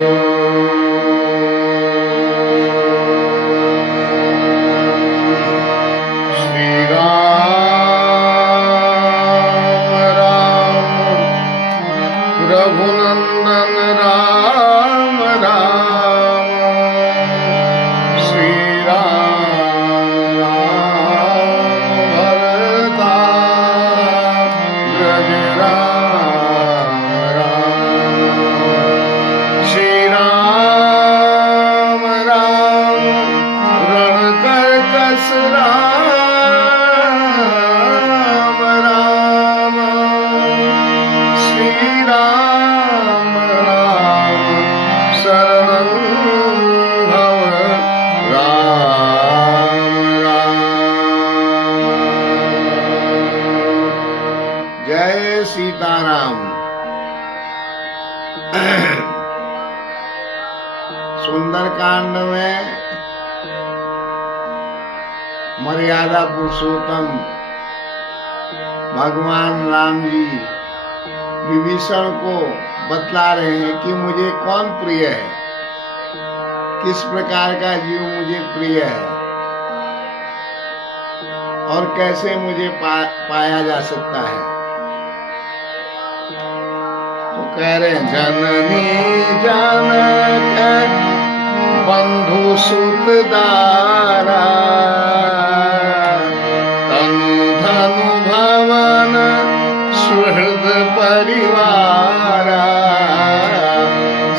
रघुनंदन राम राम, श्री राम राम भरताग्रज राम राम, श्री राम राम रणकर्कश राम राम, श्री राम राम शरणं भव राम राम। जय सीताराम। सुंदरकांड में मर्यादा पुरुषोत्तम भगवान राम जी विभीषण को बतला रहे हैं कि मुझे कौन प्रिय है, किस प्रकार का जीव मुझे प्रिय है और कैसे मुझे पाया जा सकता है। तो कह रहे हैं जननी जनक बंधु सुत दारा, तनु धनु भवन सुहृद परिवारा,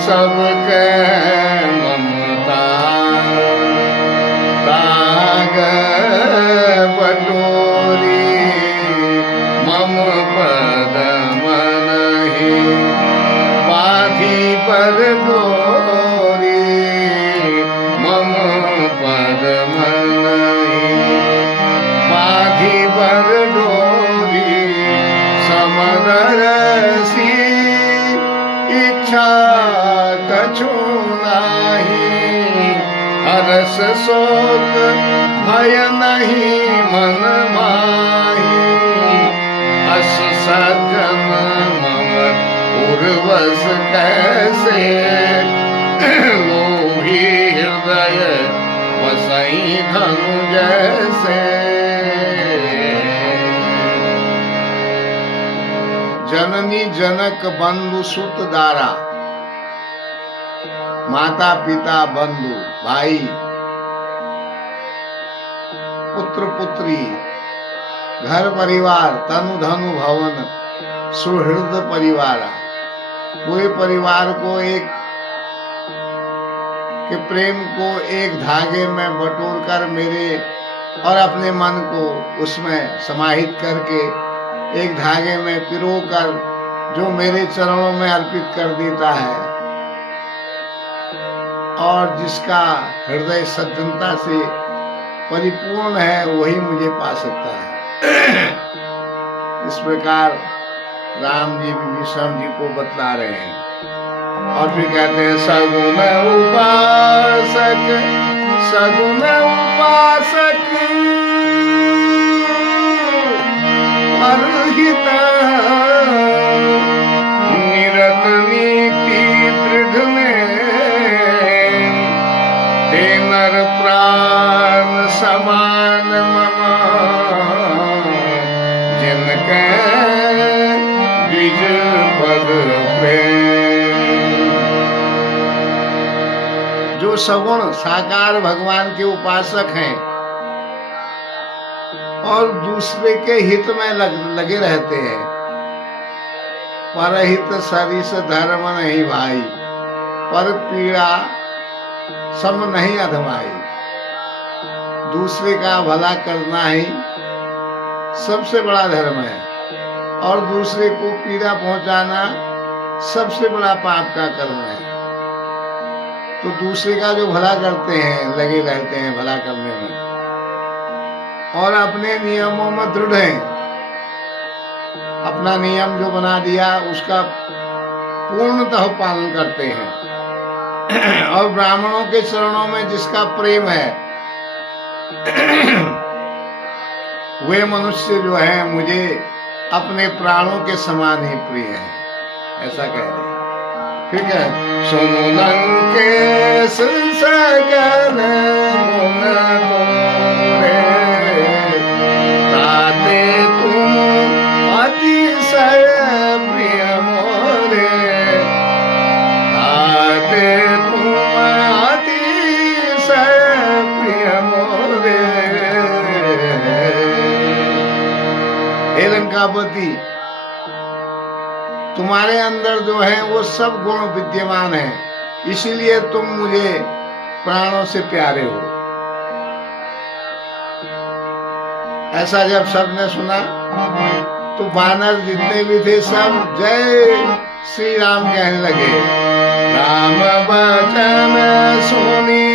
सबके ममता ताग बटोरी, मम पद मनहि बाधी पर डोरी, मम पद मनहि बाधी पर डोरी, समदर्शी इच्छा कछु नाही, हरस शोक भय नहीं मन माही, अस सज्जन मम उर्वश कैसे, लोभी हृदय वसई धनु जैसे। जननी जनक बंधु सुत दारा, माता पिता बंधु भाई पुत्र पुत्री घर परिवार तनु धनु भवन सुहृद परिवार, पूरे परिवार को एक के प्रेम को एक धागे में बटोर कर मेरे और अपने मन को उसमें समाहित करके एक धागे में पिरो कर जो मेरे चरणों में अर्पित कर देता है और जिसका हृदय सज्जनता से परिपूर्ण है वही मुझे पा सकता है। इस प्रकार राम जी विभीषण जी को बतला रहे हैं और फिर कहते हैं सगुन उपासक, सगुन उपासक परहित, निरत नीति दृढ़ में ते नर प्राण समान मम, जिनके द्विज पद प्रेम। जो सगुण साकार भगवान के उपासक हैं और दूसरे के हित में लगे रहते हैं, परहित सरिस धर्म नहीं भाई, पर पीड़ा सम नहीं अधमाई। दूसरे का भला करना ही सबसे बड़ा धर्म है और दूसरे को पीड़ा पहुंचाना सबसे बड़ा पाप का कर्म है। तो दूसरे का जो भला करते हैं लगे रहते हैं भला करने में और अपने नियमों में दृढ़ हैं, अपना नियम जो बना दिया उसका पूर्णतः पालन करते हैं और ब्राह्मणों के चरणों में जिसका प्रेम है वे मनुष्य जो है मुझे अपने प्राणों के समान ही प्रिय है, ऐसा कह रहे हैं। ठीक है। सुनो लंकेश सकल गुण तोरे, ताते तुम अतिशय प्रिय मोरे, ताते तुम अतिशय प्रिय मोरे। हे लंकापति, तुम्हारे अंदर जो है वो सब गुण विद्यमान है, इसीलिए तुम मुझे प्राणों से प्यारे हो। ऐसा जब सबने सुना तो वानर जितने भी थे सब जय श्री राम कहने लगे। राम वचन सुनी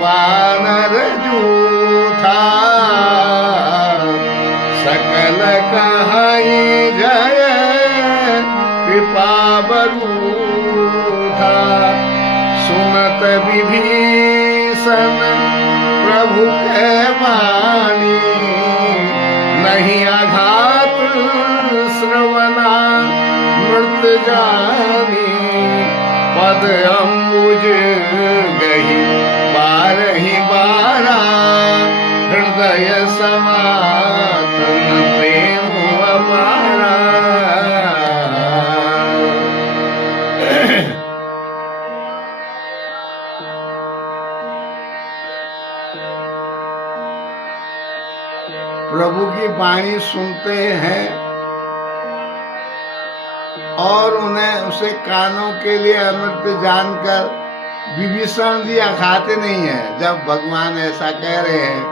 वानर जूथा, सकल कहाई जय कृपा बरूथा। सुनत विभीषण प्रभु के वाणी, नहीं आघात श्रवणा मृत जानी। पद अम्बुज गही बारही बारा, हृदय समातन प्रेम अपारा। प्रभु की वाणी सुनते हैं और उन्हें उसे कानों के लिए अमृत जानकर विभीषण जी अखाते नहीं है। जब भगवान ऐसा कह रहे हैं,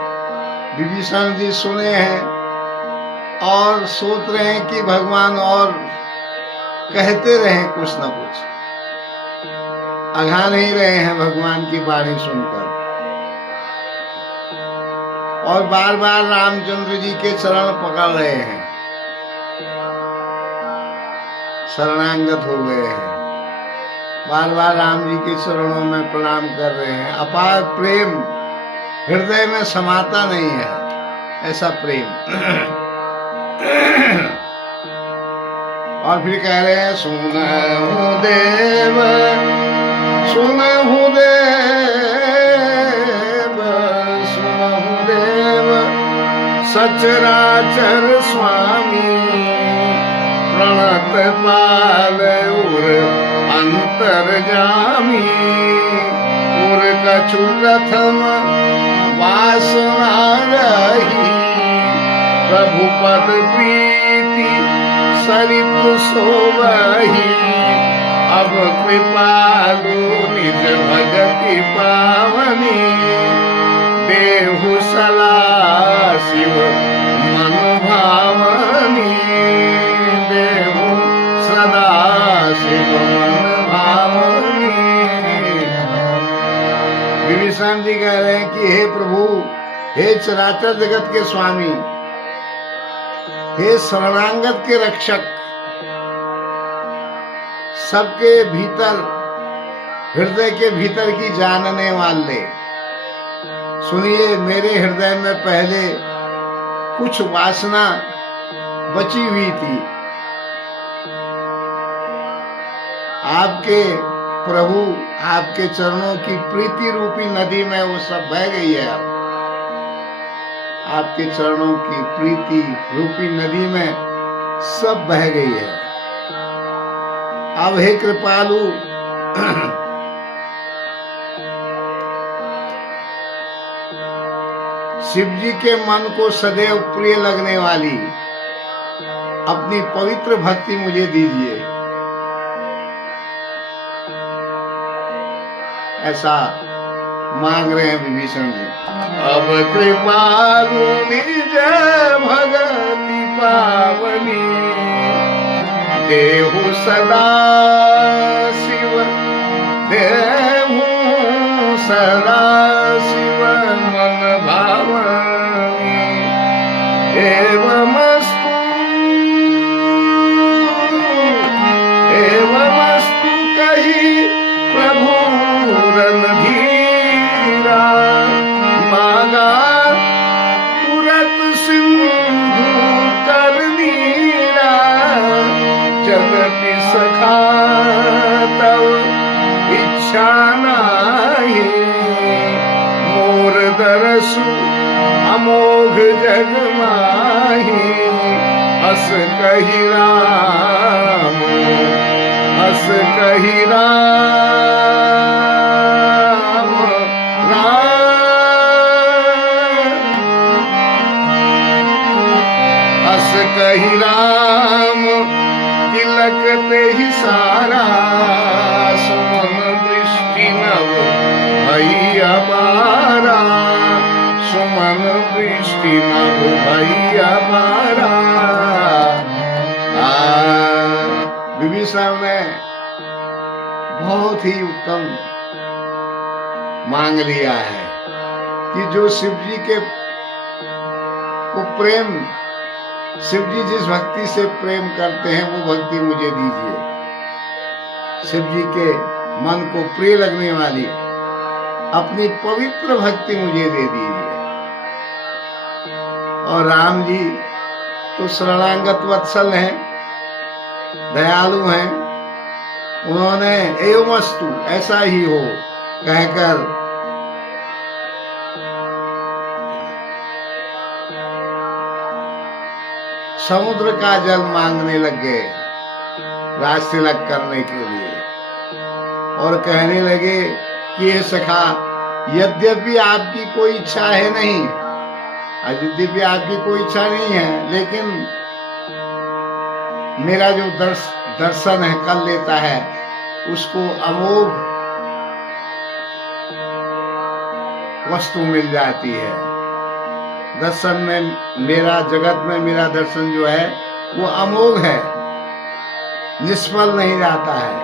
विभीषण जी सुने हैं और सोच रहे हैं कि भगवान और कहते रहे कुछ न कुछ, अघा नहीं रहे हैं भगवान की वाणी सुनकर। और बार बार रामचंद्र जी के चरण पकड़ रहे हैं, शरणागत हो गए हैं, बार बार राम जी के चरणों में प्रणाम कर रहे हैं। अपार प्रेम हृदय में समाता नहीं है, ऐसा प्रेम। और फिर कह रहे हैं सुनहु देव, सुनहु देव, सुनहु देव सचराचर स्वामी। प्रणत पाल उर अंतर जामी, उर कछु प्रथम वासना रही। प्रभु पद प्रीति सरित सोवही, अब कृपालु निज भगति पावनी। देहु सला शिव मन भावनी, देहु सदा शिव मन भावनी। विभीषण जी कह रहे हैं कि हे प्रभु, हे चराचर जगत के स्वामी, हे शरणागत के रक्षक, सबके भीतर हृदय के भीतर की जानने वाले, सुनिए मेरे हृदय में पहले कुछ वासना बची हुई थी। आपके प्रभु, आपके चरणों की प्रीति रूपी नदी में वो सब बह गई है। अब आपके चरणों की प्रीति रूपी नदी में सब बह गई है। अब हे कृपालु, शिव जी के मन को सदैव प्रिय लगने वाली अपनी पवित्र भक्ति मुझे दीजिए, ऐसा मांग रहे हैं विभीषण जी। अब कृपालु निज भगति पावनी, देहु सदा शिव, देहु सदा शिव मन भावनी। एवमस्तु एवमस्तु कही प्रभु रणधीरा, मागा तुरत सिंधु कर नीरा। जगति सखा तव नाही, मोर दरसु अमोघ जग माही, हस कही राम, हस कही राम, हस कही राम, तिलक ते ही सारा, सुमन दृष्टि नव भैया बारा, सुमन दृष्टि नव भैया बारा। विभीषण ने बहुत ही उत्तम मांग लिया है कि जो शिव जी के को प्रेम, शिव जी जिस भक्ति से प्रेम करते हैं वो भक्ति मुझे दीजिए। शिव जी के मन को प्रिय लगने वाली अपनी पवित्र भक्ति मुझे दे दीजिए। और राम जी तो शरणागत वत्सल हैं, दयालु हैं, उन्होंने एवमस्तु ऐसा ही हो कहकर समुद्र का जल मांगने लग गए राज तिलक करने के लिए, और कहने लगे कि ये सखा, यद्यपि आपकी कोई इच्छा है नहीं, यद्यपि आपकी कोई इच्छा नहीं है, लेकिन मेरा जो दर्शन है कर लेता है, उसको अमोघ वस्तु मिल जाती है। दर्शन में मेरा, जगत में मेरा दर्शन जो है वो अमोघ है, निष्फल नहीं जाता है।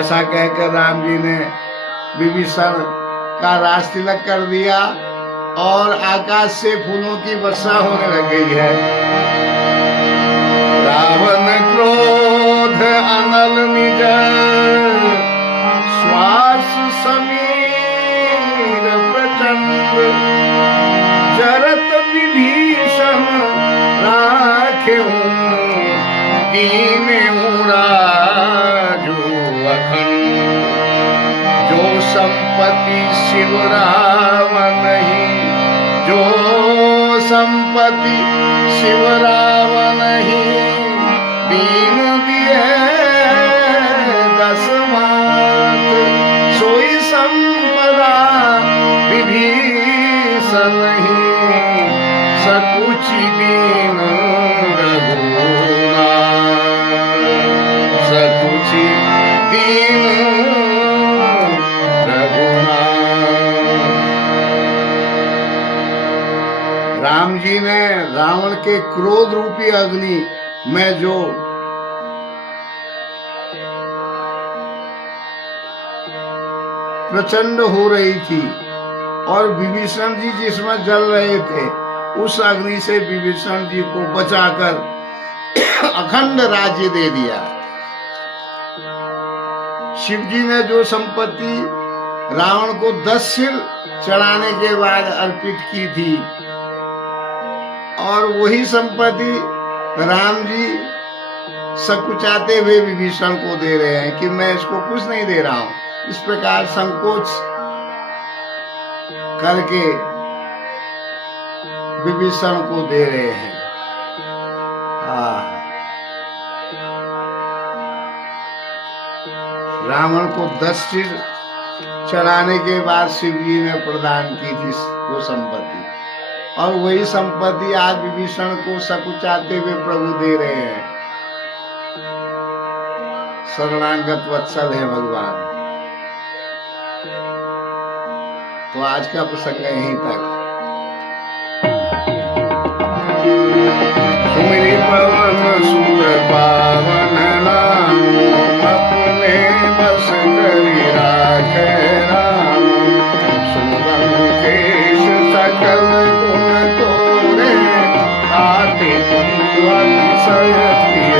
ऐसा कहकर राम जी ने विभीषण का राज तिलक कर दिया और आकाश से फूलों की वर्षा होने लग गई है। रावण क्रोध अनल निज, श्वास समीर प्रचंड, जरत विभीषण राखे दीन राजू अखंड, जो संपत्ति शिव राम नहीं, जो संपत्ति शिव राम नहीं, दीन दिए दस मात, सोई संपदा विभीषण नहीं, सकुचि दीन रघुनाथ, सकुचि दीन रघुनाथ। राम जी ने रावण के क्रोध रूपी अग्नि में जो प्रचंड हो रही थी और विभीषण जी जिसमें जल रहे थे, उस अग्नि से विभीषण जी को बचाकर अखंड राज्य दे दिया। शिव जी ने जो संपत्ति रावण को 10 सिर चढ़ाने के बाद अर्पित की थी, और वही संपत्ति राम जी सकुचाते हुए विभीषण को दे रहे हैं कि मैं इसको कुछ नहीं दे रहा हूं। इस प्रकार संकोच करके विभीषण को दे रहे हैं। रावण को 10 सिर चढ़ाने के बाद शिव जी ने प्रदान की थी वो संपत्ति, और वही संपत्ति आज विभीषण को सकुचाते हुए प्रभु दे रहे हैं। शरणागत वत्सल है भगवान। तो आज का प्रसंग यहीं तक। सुमिरि पवन सुत पावन नाम, अपने बस करि राखे राम, सुगम केश सकल गुण तोरे, आति तुम अतिशय प्रिय,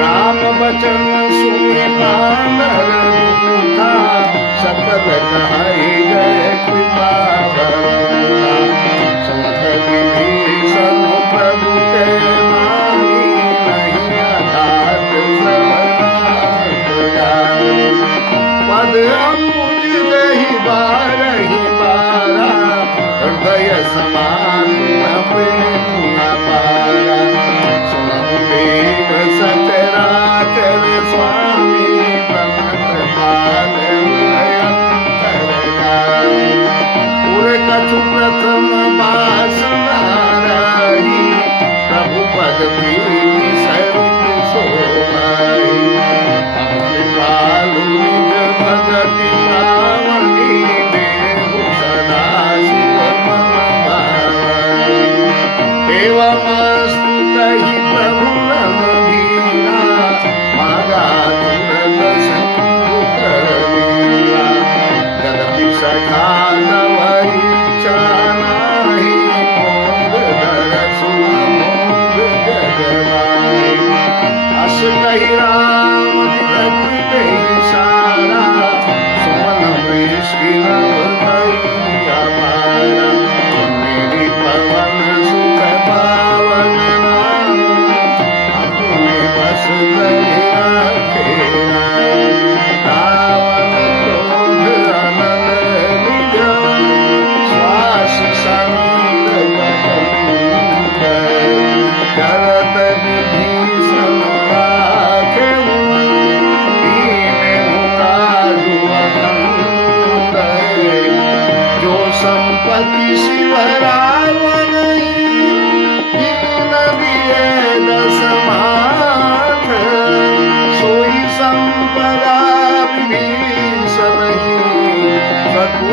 राम बचन सुनि पावन था, सकल कहाई जय कृपा बरता, संत विभीषण प्रभु के नाम,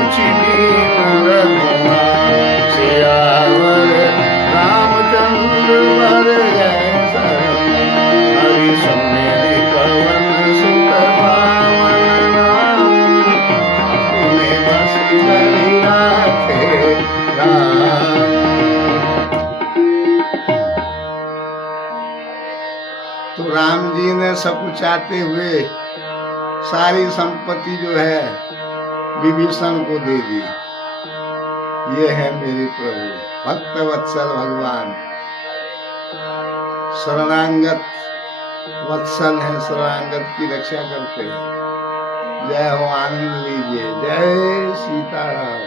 कुछ दीन रघुनाथ सियावर रामचंद्र वर गए शरण हरि सुमेरि पवन सुत पावन नाम अपने बस करि राखे राम। तो राम जी ने सब कुछ चाहते हुए सारी संपत्ति जो है विभीषण को दे दी। ये है मेरे प्रभु भक्त वत्सल भगवान, शरणागत वत्सल है, शरणागत की रक्षा करते हैं। जय हो, आनंद लीजिए। जय सीताराम।